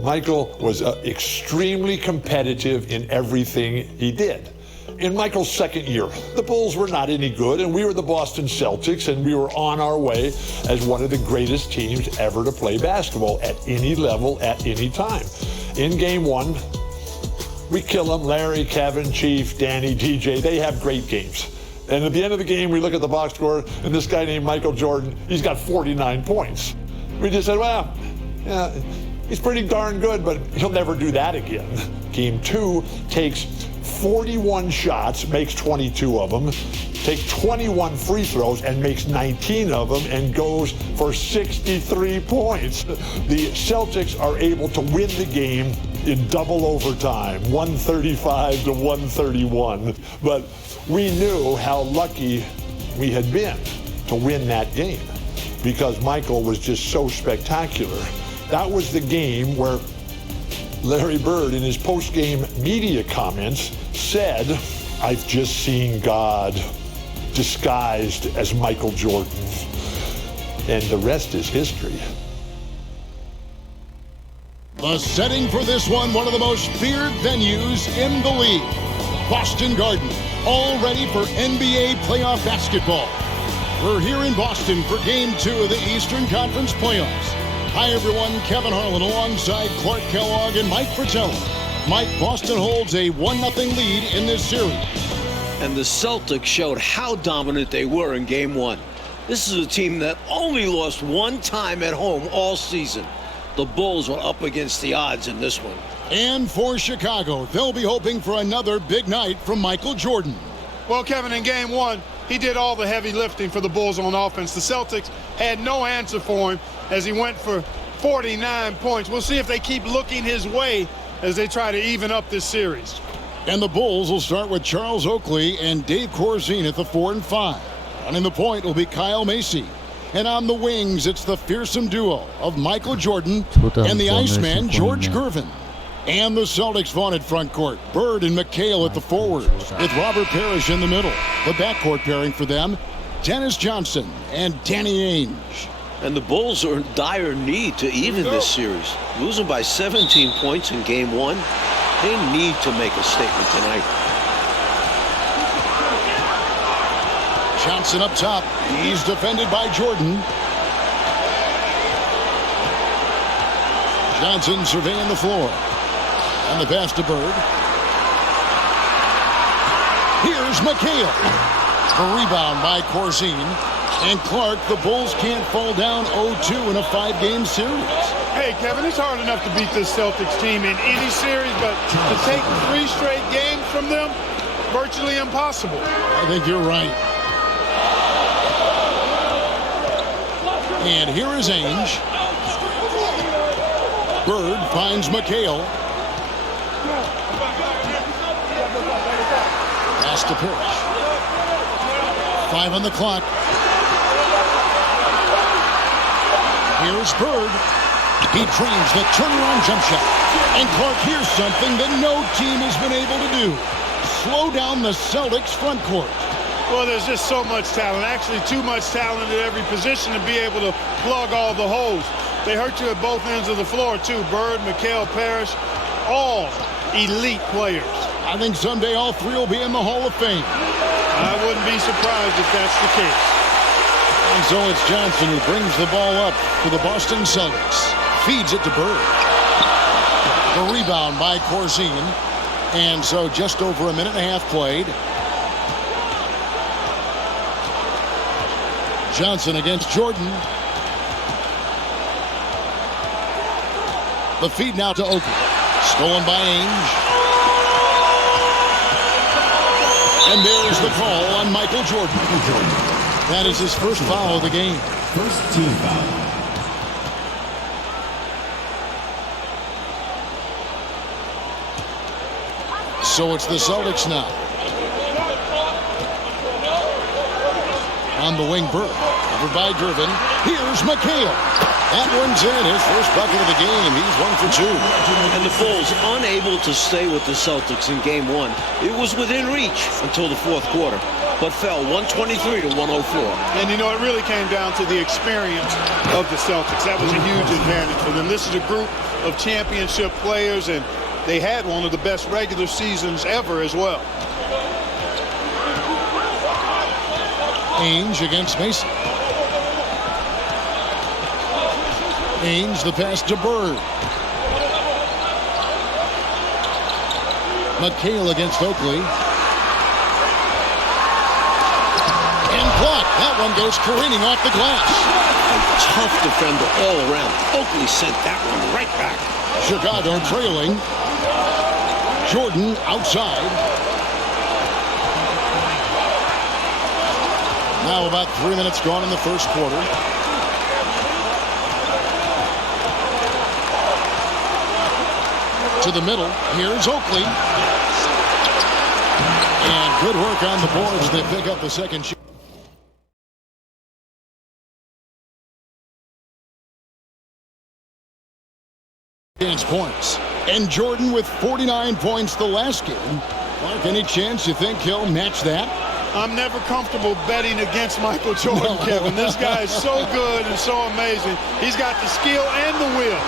Michael was extremely competitive in everything he did. In Michael's second year, the Bulls were not any good, and we were the Boston Celtics, and we were on our way as one of the greatest teams ever to play basketball at any level, at any time. In game one, we kill them. Larry, Kevin, Chief, Danny, DJ, they have great games. And at the end of the game, we look at the box score, and this guy named Michael Jordan, he's got 49 points. We just said, well, yeah, he's pretty darn good, but he'll never do that again. Game two takes 41 shots, makes 22 of them, takes 21 free throws and makes 19 of them, and goes for 63 points. The Celtics are able to win the game in double overtime, 135 to 131. But we knew how lucky we had been to win that game because Michael was just so spectacular. That was the game where Larry Bird, in his post-game media comments, said, "I've just seen God disguised as Michael Jordan." And the rest is history. The setting for this one of the most feared venues in the league. Boston Garden, all ready for NBA playoff basketball. We're here in Boston for Game 2 of the Eastern Conference Playoffs. Hi, everyone. Kevin Harlan alongside Clark Kellogg and Mike Fratello. Mike, Boston holds a 1-0 lead in this series. And the Celtics showed how dominant they were in Game 1. This is a team that only lost one time at home all season. The Bulls were up against the odds in this one. And for Chicago, they'll be hoping for another big night from Michael Jordan. Well, Kevin, in Game 1, he did all the heavy lifting for the Bulls on offense. The Celtics had no answer for him as he went for 49 points. We'll see if they keep looking his way as they try to even up this series. And the Bulls will start with Charles Oakley and Dave Corzine at the 4 and 5. Running the point will be Kyle Macy. And on the wings, it's the fearsome duo of Michael Jordan and the Iceman, George Gervin. And the Celtics' vaunted front court, Bird and McHale at the forwards, with Robert Parrish in the middle. The backcourt pairing for them, Dennis Johnson and Danny Ainge. And the Bulls are in dire need to even this series. Losing by 17 points in Game 1, they need to make a statement tonight. Johnson up top. He's defended by Jordan. Johnson surveying the floor. And the pass to Bird. Here's McHale. A rebound by Corzine. And Clark, the Bulls can't fall down 0-2 in a 5-game series. Hey, Kevin, it's hard enough to beat this Celtics team in any series, but to take 3 straight games from them, virtually impossible. I think you're right. And here is Ainge. Bird finds McHale. Pass to Parrish. 5 on the clock. Here's Bird. He dreams the turnaround jump shot. And Clark, here's something that no team has been able to do. Slow down the Celtics front court. Well, there's just so much talent, actually too much talent at every position to be able to plug all the holes. They hurt you at both ends of the floor, too. Bird, McHale, Parrish, all elite players. I think someday all 3 will be in the Hall of Fame. I wouldn't be surprised if that's the case. And so it's Johnson who brings the ball up for the Boston Celtics. Feeds it to Bird. The rebound by Corzine. And so just over a minute and a half played. Johnson against Jordan. The feed now to Oakley. Stolen by Ainge. And there's the call on Michael Jordan. That is his first foul of the game. First team foul. So it's the Celtics now. On the wing, Bird. Over by Gervin. Here's McHale. That one's in. His first bucket of the game. He's 1 for 2. And the Bulls unable to stay with the Celtics in game one. It was within reach until the fourth quarter, but fell 123 to 104. And you know, it really came down to the experience of the Celtics. That was a huge advantage for them. This is a group of championship players, and they had one of the best regular seasons ever as well. Ainge against Mason. Ainge, the pass to Bird. McHale against Oakley. And blocked. That one goes careening off the glass. A tough defender all around. Oakley sent that one right back. Chicago trailing. Jordan outside. Now about 3 minutes gone in the first quarter. To the middle. Here's Oakley. And good work on the boards. They pick up the second shot. Points. And Jordan with 49 points the last game. Mark, any chance you think he'll match that? I'm never comfortable betting against Michael Jordan, Kevin. This guy is so good and so amazing. He's got the skill and the will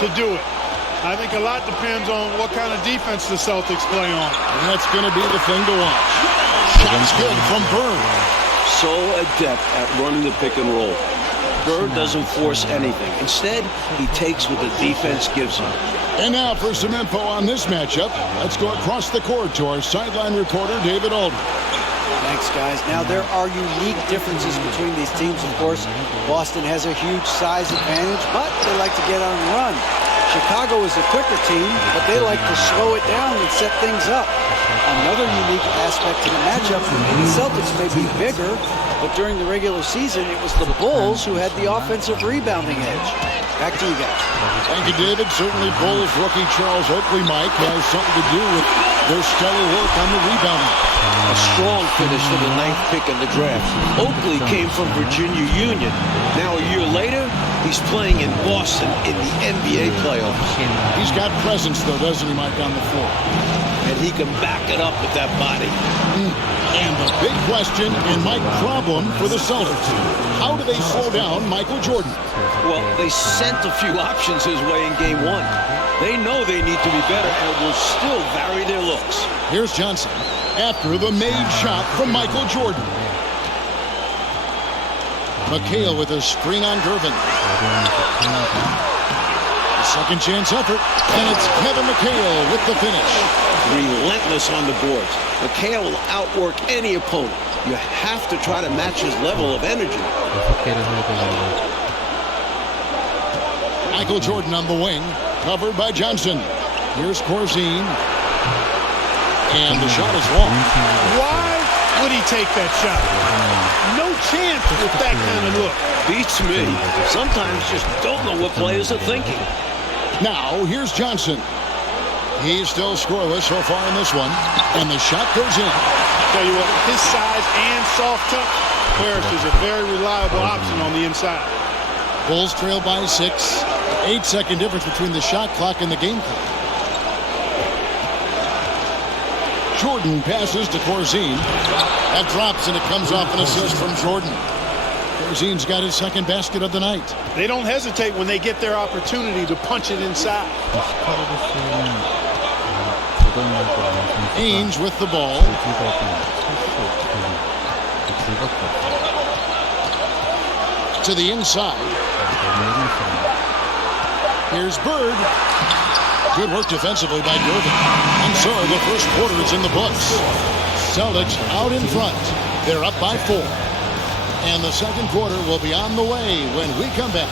to do it. I think a lot depends on what kind of defense the Celtics play on. And that's going to be the thing to watch. Shot's good from Bird. So adept at running the pick and roll. Bird doesn't force anything. Instead, he takes what the defense gives him. And now for some info on this matchup, let's go across the court to our sideline reporter, David Aldridge. Thanks, guys. Now, there are unique differences between these teams, of course. Boston has a huge size advantage, but they like to get on the run. Chicago is a quicker team, but they like to slow it down and set things up. Another unique aspect to the matchup, the Celtics may be bigger, but during the regular season, it was the Bulls who had the offensive rebounding edge. Back to you guys. Thank you, David. Certainly Bulls rookie Charles Oakley, Mike, has something to do with their stellar work on the rebounding. A strong finish for the 9th pick in the draft. Oakley came from Virginia Union. Now a year later, he's playing in Boston in the NBA playoffs. He's got presence, though, doesn't he, Mike, on the floor? And he can back it up with that body. And the big question and Mike problem for the Celtics. How do they slow down Michael Jordan? Well, they sent a few options his way in game one. They know they need to be better and will still vary their looks. Here's Johnson after the made shot from Michael Jordan. McHale with a screen on Gervin. Second chance effort, and it's Kevin McHale with the finish. Relentless on the boards. McHale will outwork any opponent. You have to try to match his level of energy. Michael Jordan on the wing, covered by Johnson. Here's Corzine. And the shot is long. Why would he take that shot? No chance with that kind of look. Beats me. Sometimes just don't know what players are thinking. Now, here's Johnson. He's still scoreless so far in this one. And the shot goes in. Tell you what, his size and soft touch, Harris is a very reliable option on the inside. Bulls trail by 6. 8-second difference between the shot clock and the game clock. Jordan passes to Corzine. That drops and it comes off an assist from Jordan. Corzine's got his second basket of the night. They don't hesitate when they get their opportunity to punch it inside. Ainge with the ball. To the inside. Here's Bird. Good work defensively by Gervin. And so the first quarter is in the books. Celtics out in front. They're up by 4. And the second quarter will be on the way when we come back.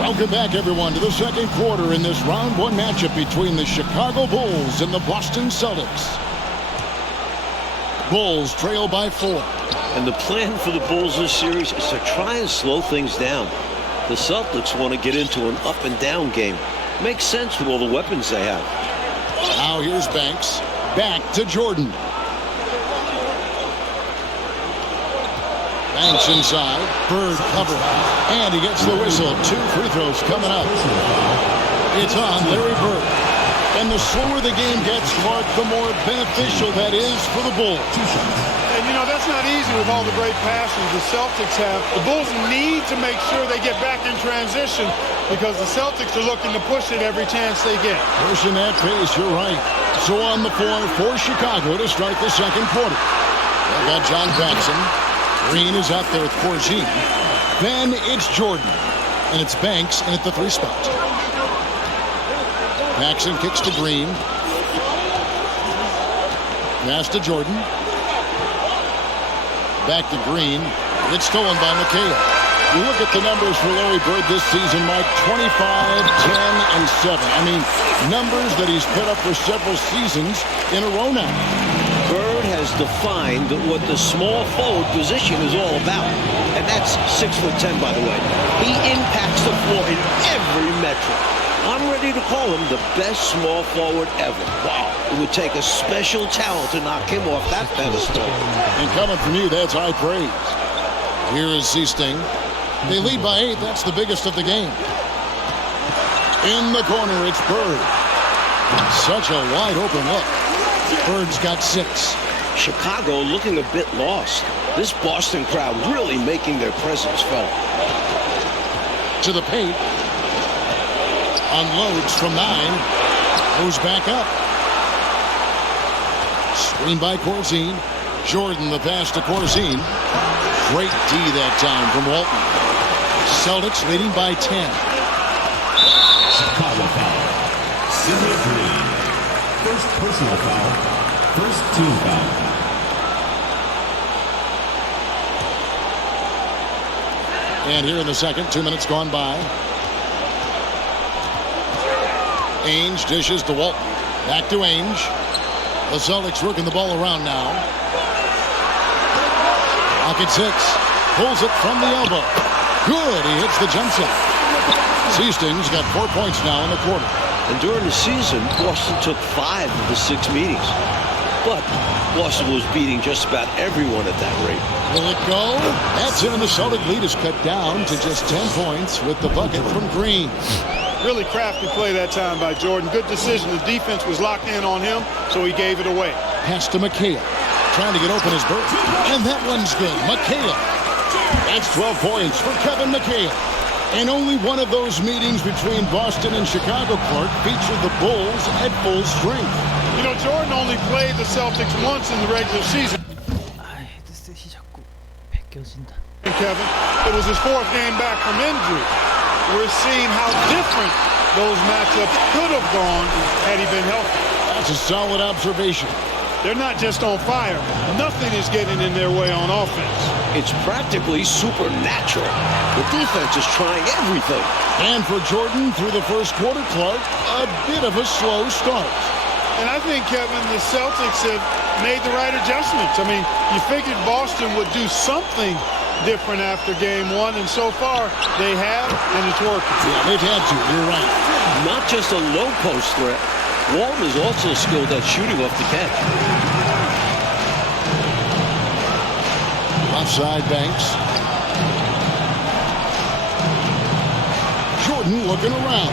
Welcome back, everyone, to the second quarter in this round 1 matchup between the Chicago Bulls and the Boston Celtics. Bulls trail by 4. And the plan for the Bulls this series is to try and slow things down. The Celtics want to get into an up and down game. Makes sense with all the weapons they have. Now here's Banks. Back to Jordan. Banks inside. Bird cover. And he gets the whistle. 2 free throws coming up. It's on Larry Bird. And the slower the game gets, Clark, the more beneficial that is for the Bulls. And, you know, that's not easy with all the great passes the Celtics have. The Bulls need to make sure they get back in transition because the Celtics are looking to push it every chance they get. Pushing that pace, you're right. So on the floor for Chicago to start the second quarter. They've got John Paxson. Green is out there with Corzine. Then it's Jordan. And it's Banks in at the 3 spot. Paxson kicks to Green. Pass to Jordan. Back to Green. It's stolen by McHale. You look at the numbers for Larry Bird this season, Mike, 25, 10, and 7. I mean, numbers that he's put up for several seasons in a row now. Bird has defined what the small forward position is all about. And that's 6'10", by the way. He impacts the floor in every metric. I'm ready to call him the best small forward ever. Wow. It would take a special talent to knock him off that pedestal. And coming from you, that's high praise. Here is Seasting. They lead by 8. That's the biggest of the game. In the corner, it's Bird. Such a wide open look. Bird's got 6. Chicago looking a bit lost. This Boston crowd really making their presence felt. To the paint. Unloads from 9. Goes back up. Screen by Corzine. Jordan the pass to Corzine. Great D that time from Walton. Celtics leading by 10. Chicago foul. Sidney Green. First personal foul. First team foul. And here in the second, 2 minutes gone by. Ainge dishes to Walton. Back to Ainge. The Celtics working the ball around now. Pocket 6. Pulls it from the elbow. Good. He hits the jump shot. Seasting's got 4 points now in the quarter. And during the season, Boston took 5 of the 6 meetings. But Boston was beating just about everyone at that rate. Will it go? That's in. The Celtic lead is cut down to just 10 points with the bucket from Green. Really crafty play that time by Jordan. Good decision. The defense was locked in on him, so he gave it away. Pass to McHale. Trying to get open his Bird. And that one's good. McHale. That's 12 points for Kevin McHale. And only one of those meetings between Boston and Chicago, Clark, featured the Bulls at full strength. You know, Jordan only played the Celtics once in the regular season. 헤드셋이 자꾸 벗겨진다. Kevin, it was his 4th game back from injury. We're seeing how different those matchups could have gone had he been healthy. That's a solid observation. They're not just on fire. Nothing is getting in their way on offense. It's practically supernatural. The defense is trying everything. And for Jordan, through the first quarter, Clark, a bit of a slow start. And I think, Kevin, the Celtics have made the right adjustments. I mean, you figured Boston would do something different after game 1, and so far they have, and it's working. Yeah, they've had to. You're right. Not just a low post threat. Walton is also skilled at shooting off the catch. Offside Banks. Jordan looking around.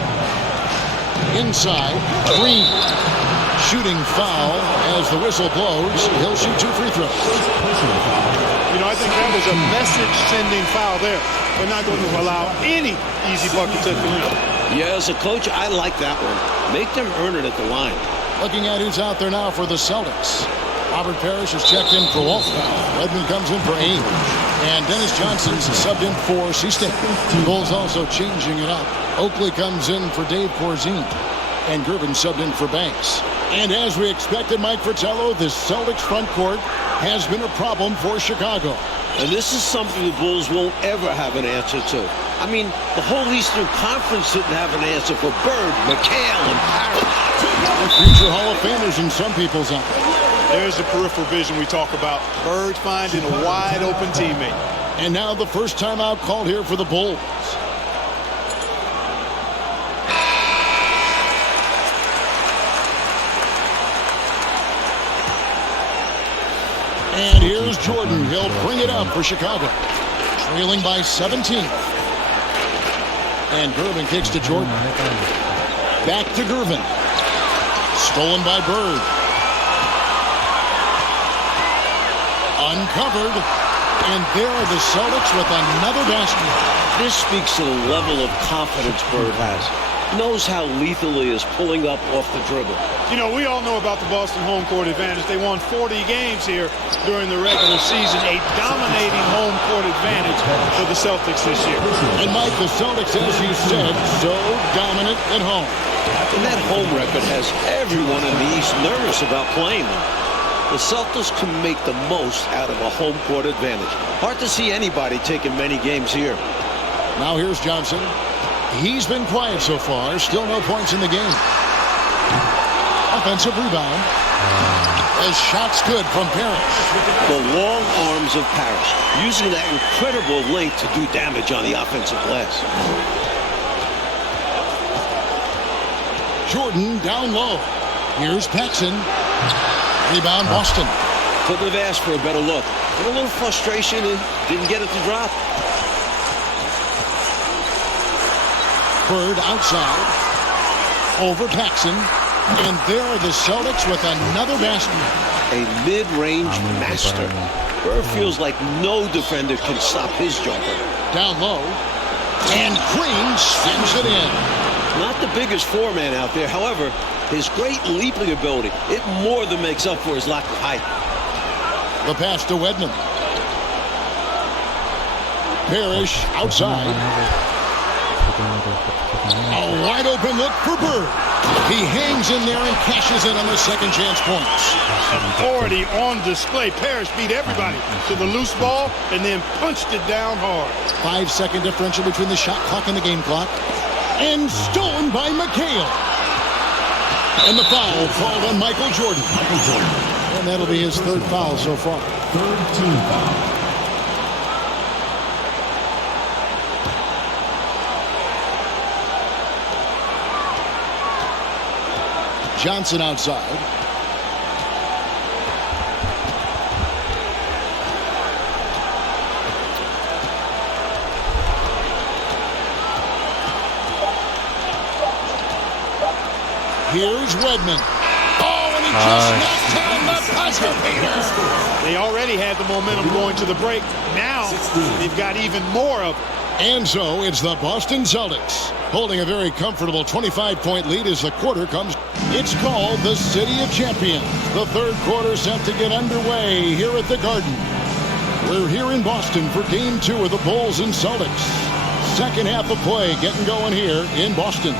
Inside, Green. Shooting foul as the whistle blows. He'll shoot 2 free throws. You know, I think that was a message-sending foul there. They're not going to allow any easy buckets at the rim. Yeah, as a coach, I like that one. Make them earn it at the line. Looking at who's out there now for the Celtics. Robert Parrish has checked in for Walton. Redmond comes in for Ainge. And Dennis Johnson's subbed in for Seasting. Bulls also changing it up. Oakley comes in for Dave Corzine. And Gervin subbed in for Banks. And as we expected, Mike Fratello, the Celtics front court has been a problem for Chicago. And this is something the Bulls won't ever have an answer to. I mean, the whole Eastern Conference didn't have an answer for Bird, McHale, and Parrish. Future Hall of Famers in some people's eyes. There's the peripheral vision we talk about. Bird finding a wide-open teammate. And now the first timeout called here for the Bulls. And here's Jordan. He'll bring it up for Chicago. Trailing by 17. And Gervin kicks to Jordan. Back to Gervin. Stolen by Bird. Uncovered. And there are the Celtics with another basket. This speaks to the level of confidence Bird has. Knows how lethal he is pulling up off the dribble. You know, we all know about the Boston home court advantage. They won 40 games here during the regular season. A dominating home court advantage for the Celtics this year. And Mike, the Celtics, as you said, so dominant at home. And that home record has everyone in the East nervous about playing them. The Celtics can make the most out of a home court advantage. Hard to see anybody taking many games here. Now here's Johnson. He's been quiet so far. Still no points in the game. Offensive rebound. As shots good from Parrish. The long arms of Parrish, using that incredible length to do damage on the offensive glass. Jordan down low. Here's Paxson. Rebound Boston. Couldn't have asked for a better look. With a little frustration and didn't get it to drop. Bird outside. Over Paxson. And there are the Celtics with another basket. A mid-range master. Bird feels like no defender can stop his jumper. Down low. And Green spins it in. Not the biggest four-man out there. However, his great leaping ability, it more than makes up for his lack of height. The pass to Wedman. Parrish outside. A wide open look for Bird. He hangs in there and cashes in on the second chance points. Authority on display. Parrish beat everybody to the loose ball and then punched it down hard. 5-second differential between the shot clock and the game clock. And stolen by McHale. And the foul called on Michael Jordan. And that'll be his third foul so far. Third team foul. Johnson outside. Here's Wedman. Oh, and he just knocked down the buzzer beater. They already had the momentum going to the break. Now they've got even more of it. And so it's the Boston Celtics holding a very comfortable 25-point lead as the quarter comes. It's called the City of Champions. The third quarter set to get underway here at the Garden. We're here in Boston for Game 2 of the Bulls and Celtics. Second half of play getting going here in Boston.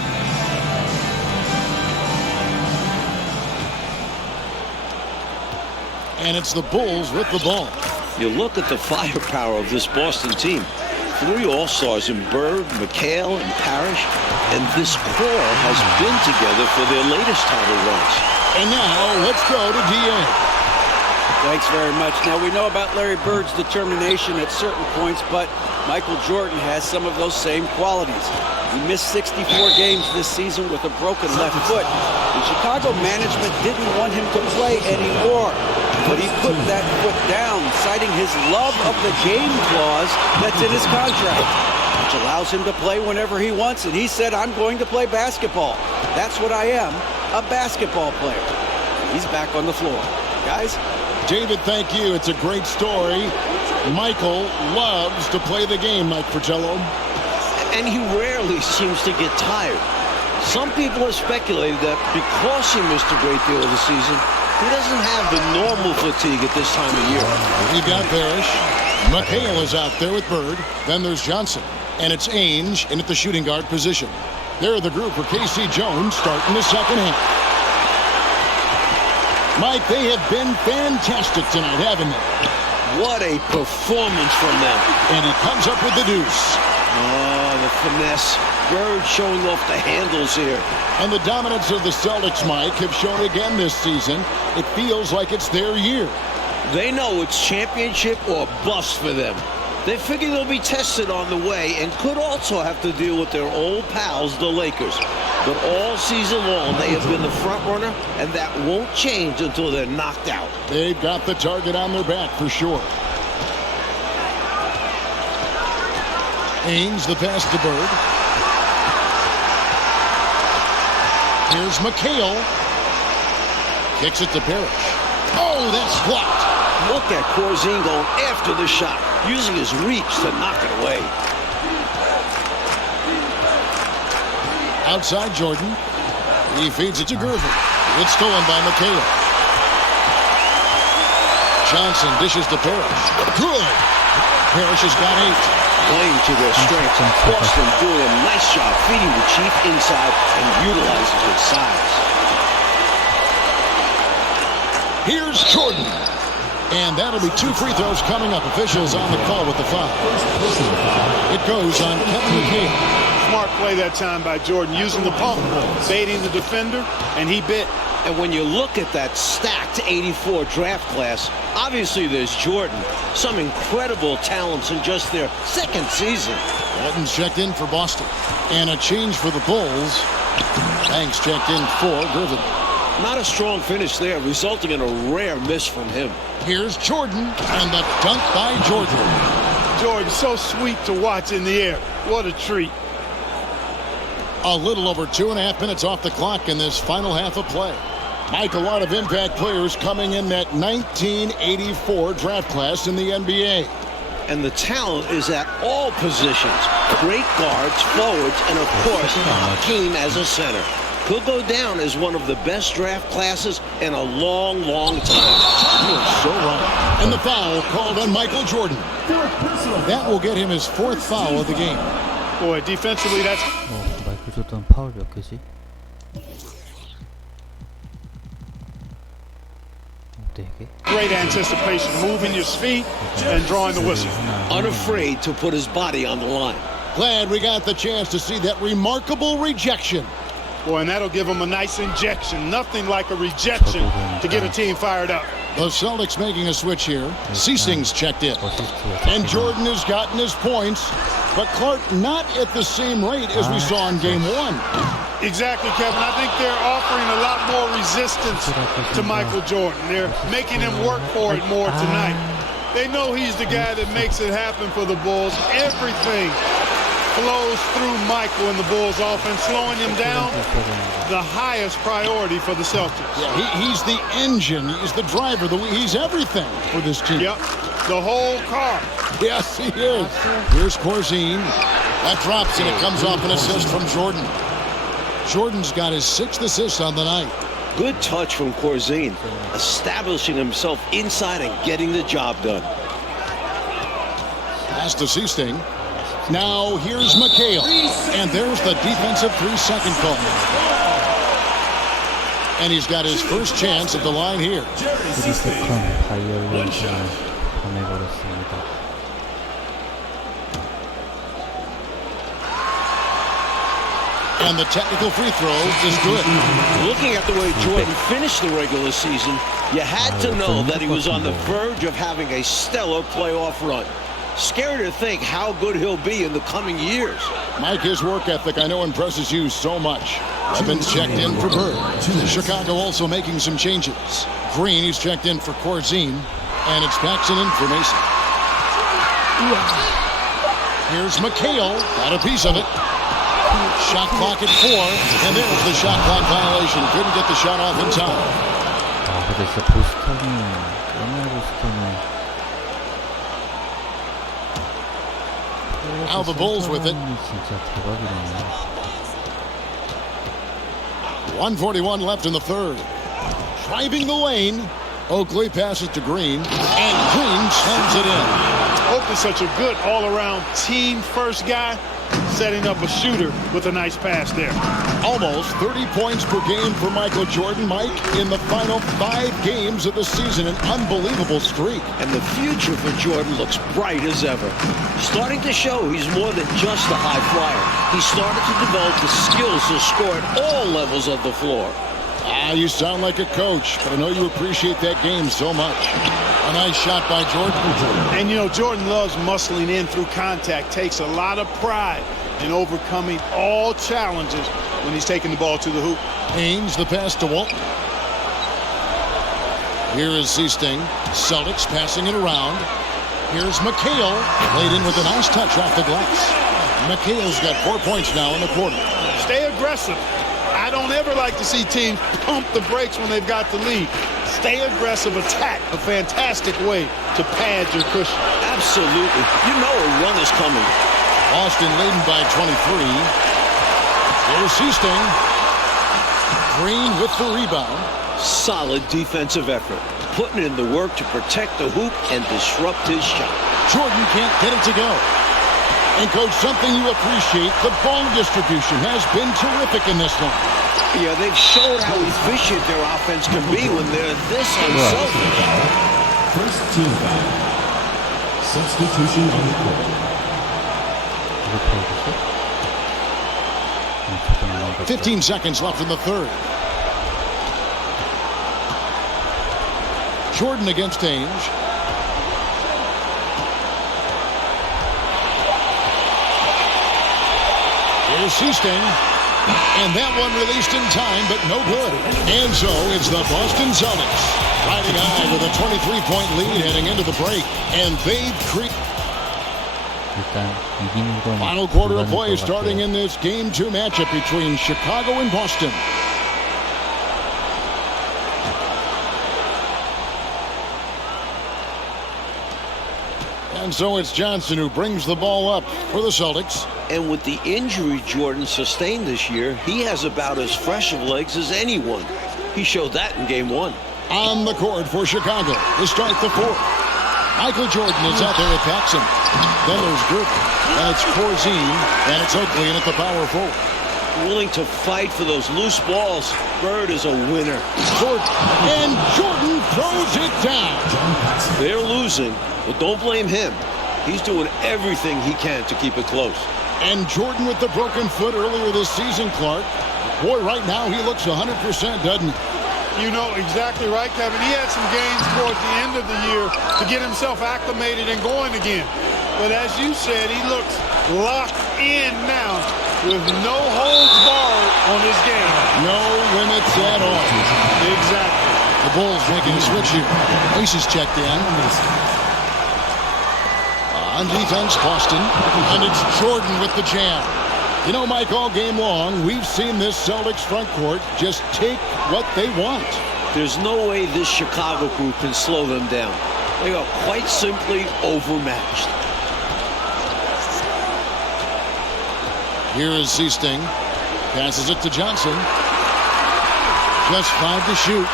And it's the Bulls with the ball. You look at the firepower of this Boston team. 3 All-Stars in Bird, McHale, and Parrish. And this core has been together for their latest title runs. And now let's go to DA. Thanks very much. Now, we know about Larry Bird's determination at certain points, but Michael Jordan has some of those same qualities. He missed 64 games this season with a broken left foot. The Chicago management didn't want him to play anymore, but he put that foot down, citing his love of the game clause that's in his contract, which allows him to play whenever he wants. And he said, I'm going to play basketball. That's what I am, a basketball player. He's back on the floor. Guys? David, thank you. It's a great story. Michael loves to play the game, Mike Fratello. And he rarely seems to get tired. Some people have speculated that because he missed a great deal of the season, he doesn't have the normal fatigue at this time of year. You got Parrish. McHale is out there with Bird. Then there's Johnson. And it's Ainge in at the shooting guard position. They're the group for K.C. Jones starting the second half. Mike, they have been fantastic tonight, haven't they? What a performance from them. And he comes up with the deuce. Oh, the finesse. Bird showing off the handles here. And the dominance of the Celtics, Mike, have shown again this season. It feels like it's their year. They know it's championship or bust for them. They figure they'll be tested on the way and could also have to deal with their old pals, the Lakers. But all season long, they have been the front runner, and that won't change until they're knocked out. They've got the target on their back for sure. Haynes, the pass to Bird. Here's McHale. Kicks it to Parrish. Oh, that's blocked. Look at Corzine going after the shot, using his reach to knock it away. Outside Jordan. He feeds it to Gervin. It's stolen by McHale. Johnson dishes to Parrish. Good. Parrish has got 8. Playing to their strengths, Boston doing a nice job feeding the Chief inside and utilizing his size. Here's Jordan. And that'll be 2 free throws coming up. Officials on the call with the foul. It goes on Kevin McHale. Smart play that time by Jordan, using the pump, baiting the defender, and he bit. And when you look at that stacked 84 draft class, obviously there's Jordan. Some incredible talents in just their second season. Walton's checked in for Boston. And a change for the Bulls. Banks checked in for Gervin. Not a strong finish there, resulting in a rare miss from him. Here's Jordan, and the dunk by Jordan. Jordan, so sweet to watch in the air. What a treat. A little over 2.5 minutes off the clock in this final half of play. Mike, a lot of impact players coming in that 1984 draft class in the NBA. And the talent is at all positions. Great guards, forwards, and of course, Hakeem as a center. Could go down as one of the best draft classes in a long, long time. You are so right. And the foul called on Michael Jordan. That will get him his 4th foul of the game. Boy, defensively, that's... 마이클 조던 파울 몇 개지? great anticipation, moving your feet and drawing the whistle. Unafraid to put his body on the line. Glad we got the chance to see that remarkable rejection. Boy, and that'll give him a nice injection. Nothing like a rejection to get a team fired up. The Celtics making a switch here. Ceasing's checked in. And Jordan has gotten his points. But Clark not at the same rate as we saw in Game 1. Exactly, Kevin. I think they're offering a lot more resistance to Michael Jordan. They're making him work for it more tonight. They know he's the guy that makes it happen for the Bulls. Everything flows through Michael in the Bulls offense, slowing him down, the highest priority for the Celtics. Yeah, he's the engine, he's the driver, he's everything for this team. Yep, the whole car. Yes, he is. Here's Corzine. That drops and it comes off an assist from Jordan. Jordan's got his 6th assist on the night. Good touch from Corzine, establishing himself inside and getting the job done. Pass to Ceasing. Now here's McHale. And there's the defensive 3-second call. And he's got his first chance at the line here. And the technical free throw is good. Looking at the way Jordan finished the regular season, you had to know that he was on the verge of having a stellar playoff run. Scary to think how good he'll be in the coming years. Mike, his work ethic, I know, impresses you so much. Evans checked in for Bird. Chicago also making some changes. Green, he's checked in for Corzine. And it's Paxson in for Mason. Here's McHale. Got a piece of it. Shot clock at 4. And there's the shot clock violation. Couldn't get the shot off in time. 근데 진짜 보스턴이 옛날 보스턴은 Now the Bulls with it. 1:41 left in the third. Driving the lane. Oakley passes to Green. And Green slams it in. Oakley's such a good all-around team first guy, setting up a shooter with a nice pass there. Almost 30 points per game for Michael Jordan, Mike, in the final 5 games of the season. An unbelievable streak. And the future for Jordan looks bright as ever. Starting to show he's more than just a high flyer. He started to develop the skills to score at all levels of the floor. You sound like a coach, but I know you appreciate that game so much. A nice shot by Jordan. And, you know, Jordan loves muscling in through contact, takes a lot of pride in overcoming all challenges when he's taking the ball to the hoop. Haynes, the pass to Walton. Here is Seasting. Celtics passing it around. Here's McHale. Laid in with a nice touch off the glass. McHale's got 4 points now in the quarter. Stay aggressive. I don't ever like to see teams pump the brakes when they've got the lead. Stay aggressive, attack. A fantastic way to pad your cushion. Absolutely. You know a run is coming. Boston leading by 23. Here's Seasting. Green with the rebound. Solid defensive effort. Putting in the work to protect the hoop and disrupt his shot. Jordan can't get it to go. And, Coach, something you appreciate, the ball distribution has been terrific in this one. Yeah, they've showed how efficient their offense can be when they're this unselfish. First team foul. Substitution on the court. 15 seconds left in the third. Jordan against Ainge. Here's Seasting. And that one released in time, but no good. And so it's the Boston Celtics riding high with a 23-point lead heading into the break. And they've created... Final quarter of play starting in this Game 2 matchup between Chicago and Boston. And so it's Johnson who brings the ball up for the Celtics. And with the injury Jordan sustained this year, he has about as fresh of legs as anyone. He showed that in Game 1. On the court for Chicago to start the fourth. Michael Jordan is out there at Paxson. Then there's Griffin. And it's Corzine. And it's Oakley in at the power forward. Willing to fight for those loose balls. Bird is a winner. And Jordan throws it down. They're losing, but don't blame him. He's doing everything he can to keep it close. And Jordan with the broken foot earlier this season, Clark. Boy, right now he looks 100%, doesn't he? You know exactly right, Kevin. He had some games towards the end of the year to get himself acclimated and going again. But as you said, he looks locked in now with no holds barred on his game. No limits at all. Exactly. The Bulls making a switch here. Aces checked in. On defense, Boston. And it's Jordan with the jam. You know, Mike, all game long, we've seen this Celtics front court just take what they want. There's no way this Chicago group can slow them down. They are quite simply overmatched. Here is Seasting. Passes it to Johnson. Just 5 to shoot.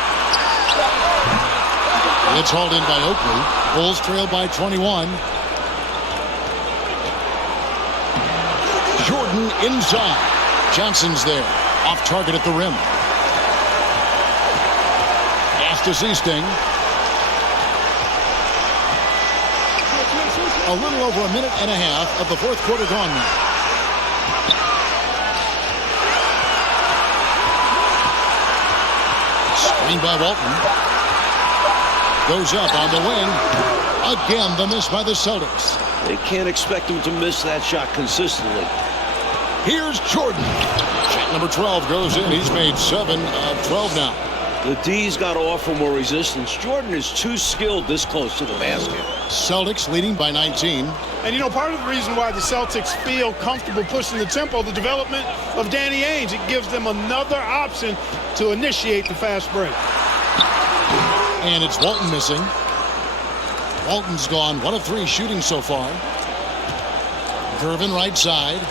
It's hauled in by Oakley. Bulls trail by 21. Jordan inside. Johnson's there. Off target at the rim. Pass to Seasting. A little over a minute and a half of the fourth quarter gone now. Screen by Walton. Goes up on the wing. Again, the miss by the Celtics. They can't expect him to miss that shot consistently. Here's Jordan. Shot number 12 goes in. He's made 7 of 12 now. The D's got to offer more resistance. Jordan is too skilled this close to the basket. Celtics leading by 19. And, you know, part of the reason why the Celtics feel comfortable pushing the tempo, the development of Danny Ainge, it gives them another option to initiate the fast break. And it's Walton missing. Walton's gone 1 of 3 shooting so far. Gervin right side.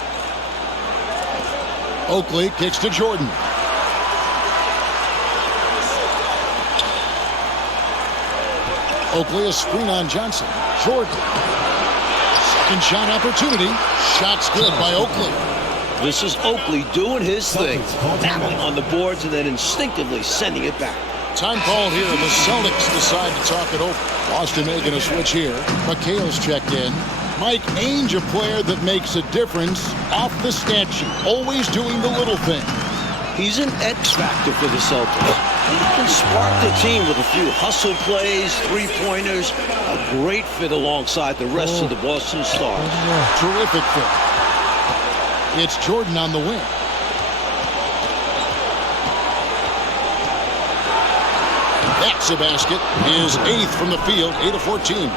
Oakley kicks to Jordan. Oakley a screen on Johnson. Jordan. Second shot opportunity. Shot's good by Oakley. This is Oakley doing his thing. Tapping on the boards and then instinctively sending it back. Time called here. The Celtics decide to talk it over. Boston making a switch here. McHale's checked in. Mike Ainge, a player that makes a difference off the stat sheet. Always doing the little thing. He's an X factor for the Celtics. He can spark the team with a few hustle plays, three-pointers, a great fit alongside the rest of the Boston Stars. Terrific fit. It's Jordan on the wing. That's a basket. His 8th from the field, 8 of 14.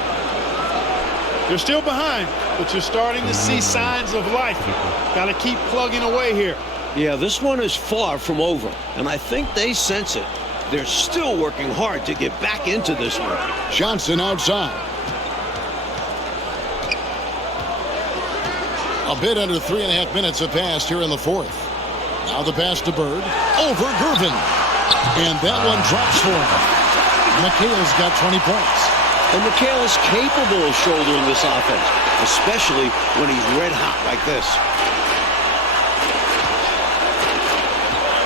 They're still behind, but you're starting to see signs of life. Got to keep plugging away here. Yeah, this one is far from over, and I think they sense it. They're still working hard to get back into this one. Johnson outside. A bit under 3.5 minutes have passed here in the fourth. Now the pass to Bird. Over Gervin. And that one drops for him. McHale's got 20 points. And McHale is capable of shouldering this offense, especially when he's red hot like this.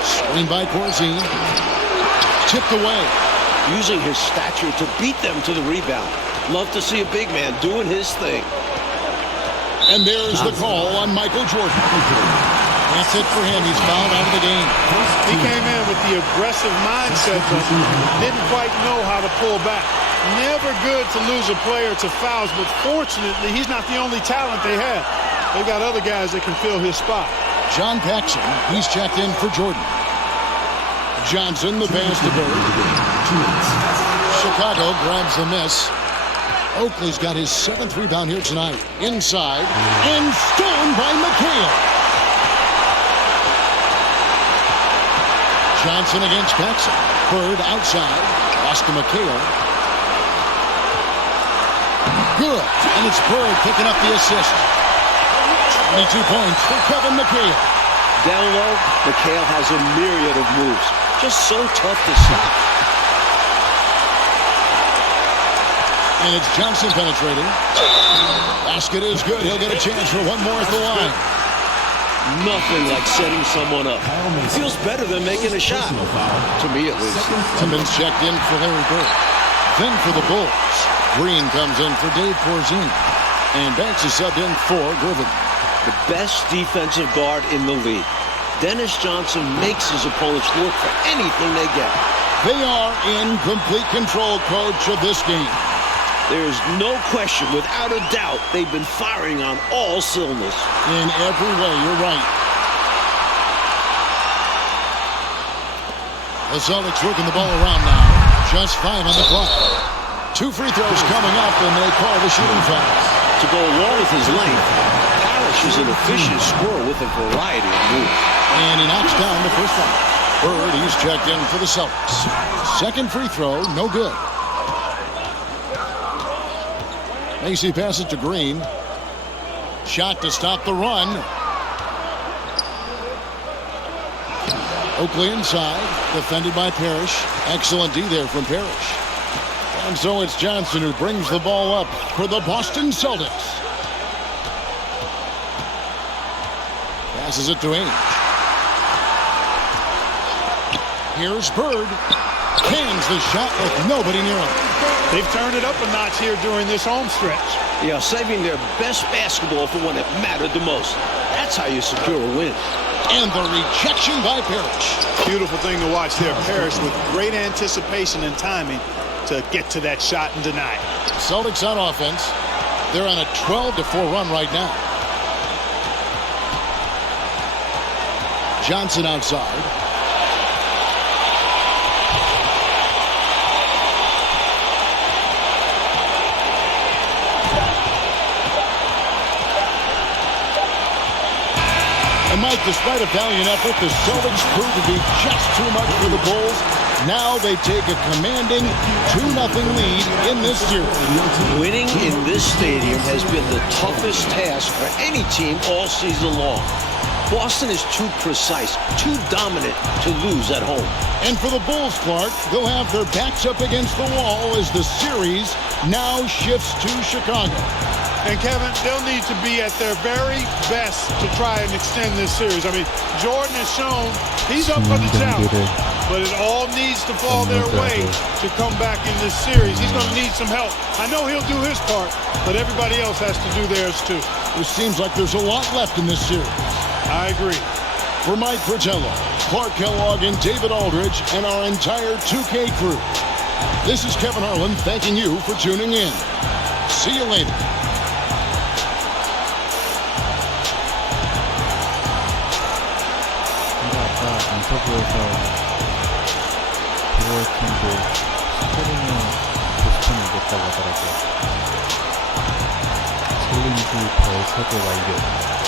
Screen by Corzine. Tipped away. Using his stature to beat them to the rebound. Love to see a big man doing his thing. And there's the call on Michael Jordan. That's it for him. He's fouled out of the game. He came in with the aggressive mindset, but didn't quite know how to pull back. Never good to lose a player to fouls, but fortunately, he's not the only talent they have. They've got other guys that can fill his spot. John Paxson, he's checked in for Jordan. Johnson, the pass to Bird. Chicago grabs the miss. Oakley's got his 7th rebound here tonight. Inside, and stolen by McHale. Johnson against Paxson. Bird outside. Lost to McHale. Good. And it's Bird picking up the assist. 22 points for Kevin McHale. Down low, McHale has a myriad of moves. Just so tough to stop. And it's Johnson penetrating. Basket is good. He'll get a chance for one more at the line. Nothing like setting someone up. Feels better than making a shot. To me, at least. Timmons checked in for Larry Bird. Then for the Bulls, Green comes in for Dave Corzine. And Banks is subbed in for Gervin. The best defensive guard in the league. Dennis Johnson makes his opponents look for anything they get. They are in complete control, coach, of this game. There's no question, without a doubt, they've been firing on all cylinders. In every way, you're right. The Celtics working the ball around now. Just 5 on the clock. 2 free throws coming up, and they call the shooting foul. To go along with his length, Parrish is an efficient scorer with a variety of moves. And he knocks down the first one. Bird, he's checked in for the Celtics. Second free throw, no good. Macy passes to Green. Shot to stop the run. Oakley inside, defended by Parrish. Excellent D there from Parrish. And so it's Johnson who brings the ball up for the Boston Celtics. Passes it to Ainge. Here's Bird. Cans the shot with nobody near him. They've turned it up a notch here during this home stretch. Yeah, saving their best basketball for when it mattered the most. That's how you secure a win. And the rejection by Parrish. Beautiful thing to watch there. Parrish with great anticipation and timing to get to that shot and deny it. Celtics on offense. They're on a 12-4 run right now. Johnson outside. And Mike, despite a valiant effort, the Celtics proved to be just too much for the Bulls. Now they take a commanding 2-0 lead in this series. Winning in this stadium has been the toughest task for any team all season long. Boston is too precise, too dominant to lose at home. And for the Bulls, Clark, they'll have their backs up against the wall as the series now shifts to Chicago. And Kevin, they'll need to be at their very best to try and extend this series. I mean, Jordan has shown he's up for the challenge, but it all needs to fall their way to come back in this series. He's going to need some help. I know he'll do his part, but everybody else has to do theirs too. It seems like there's a lot left in this series. I agree. For Mike Fratello, Clark Kellogg and David Aldridge and our entire 2K crew. This is Kevin Harlan thanking you for tuning in. See you later. 아까 인터뷰에서 브로의 팀도 스크린을 보스턴이 이겼다고 하더라고요. 챌린지 별 3개 완료.